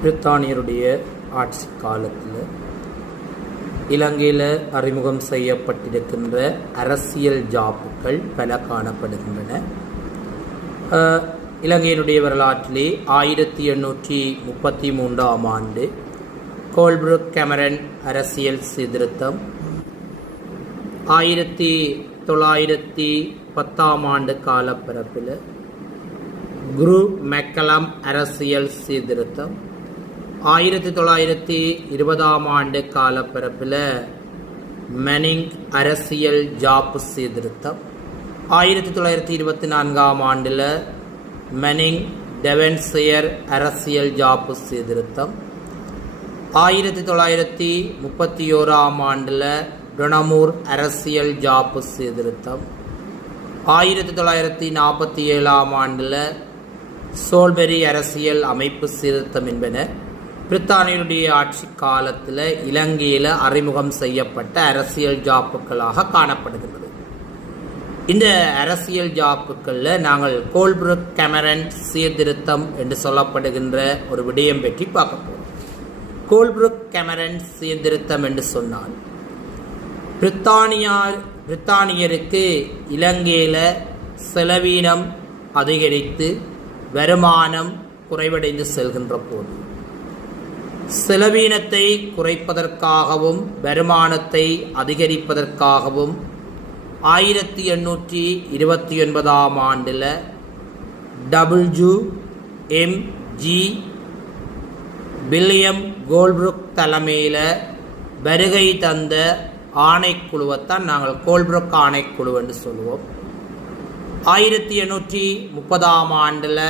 பிரித்தானியருடைய ஆட்சி காலத்தில் இலங்கையில் அறிமுகம் செய்யப்பட்டிருக்கின்ற அரசியல் ஜாப்புகள் பல காணப்படுகின்றன. இலங்கையினுடைய வரலாற்றிலே 1833 ஆண்டு கோல்பிரக் கெமரன் அரசியல் சீர்திருத்தம், 1910 ஆண்டு காலப்பரப்பில் குரு மெக்கலம் அரசியல் சீர்திருத்தம், 1920 ஆண்டு காலப்பரப்பில் மெனிங் அரசியல் ஜாப்பு சீர்திருத்தம், 1924 ஆண்டில் மெனிங் டெவன்செயர் அரசியல் ஜாப்பு சீர்திருத்தம், 1931 ஆண்டில் டொனமூர் அரசியல் ஜாப்பு சீர்திருத்தம், 1947 ஆண்டில் சோல்பெரி அரசியல் அமைப்பு சீர்திருத்தம் என்பன பிரித்தானியருடைய ஆட்சி காலத்தில் இலங்கையில் அறிமுகம் செய்யப்பட்ட அரசியல் ஜாப்புகளாக காணப்படுகின்றது. இந்த அரசியல் ஜாப்புகளில் நாங்கள் கோல்பிரக் கெமரன் சீர்திருத்தம் என்று சொல்லப்படுகின்ற ஒரு விடயம் பற்றி பார்க்க போகிறோம். கோல்பிரக் கெமரன் சீர்திருத்தம் என்று சொன்னால் பிரித்தானியருக்கு இலங்கையில் செலவீனம் அதிகரித்து வருமானம் குறைவடைந்து செல்கின்ற போது செலவீனத்தை குறைப்பதற்காகவும் வருமானத்தை அதிகரிப்பதற்காகவும் 1829 ஆண்டில் WMG வில்லியம் கோல்பிரக் தலைமையில் வருகை தந்த ஆணைக்குழுவைத்தான் நாங்கள் கோல்பிரக் ஆணைக்குழு என்று சொல்லுவோம். 1830 ஆண்டில்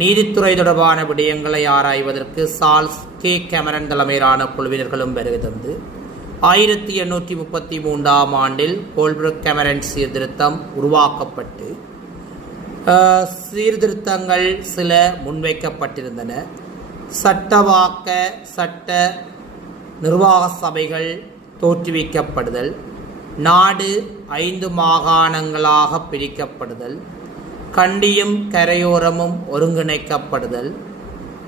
நீதித்துறை தொடர்பான விடயங்களை ஆராய்வதற்கு சார்ல்ஸ் கே கெமரன் தலைமையிலான குழுவினர்களும் வருகை தந்து 1833 ஆண்டில் கோல்பிரக் கெமரன் சீர்திருத்தம் உருவாக்கப்பட்டு சீர்திருத்தங்கள் சில முன்வைக்கப்பட்டிருந்தன. சட்டவாக்க சட்ட நிர்வாக சபைகள் தோற்றுவிக்கப்படுதல், நாடு 5 மாகாணங்களாக பிரிக்கப்படுதல், கண்டியும் கரையோரமும் ஒருங்கிணைக்கப்படுதல்,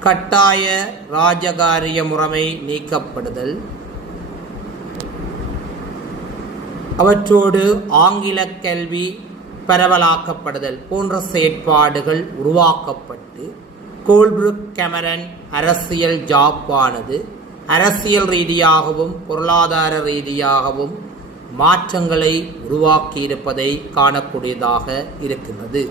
கட்டாய ராஜகாரிய முறைமை நீக்கப்படுதல், அவற்றோடு ஆங்கில கல்வி பரவலாக்கப்படுதல் போன்ற செயற்பாடுகள் உருவாக்கப்பட்டு கோல்பிரக் கெமரன் அரசியல் ஜாப்பானது அரசியல் ரீதியாகவும் பொருளாதார ரீதியாகவும் மாற்றங்களை உருவாக்கியிருப்பதை காணக்கூடியதாக இருக்கின்றது.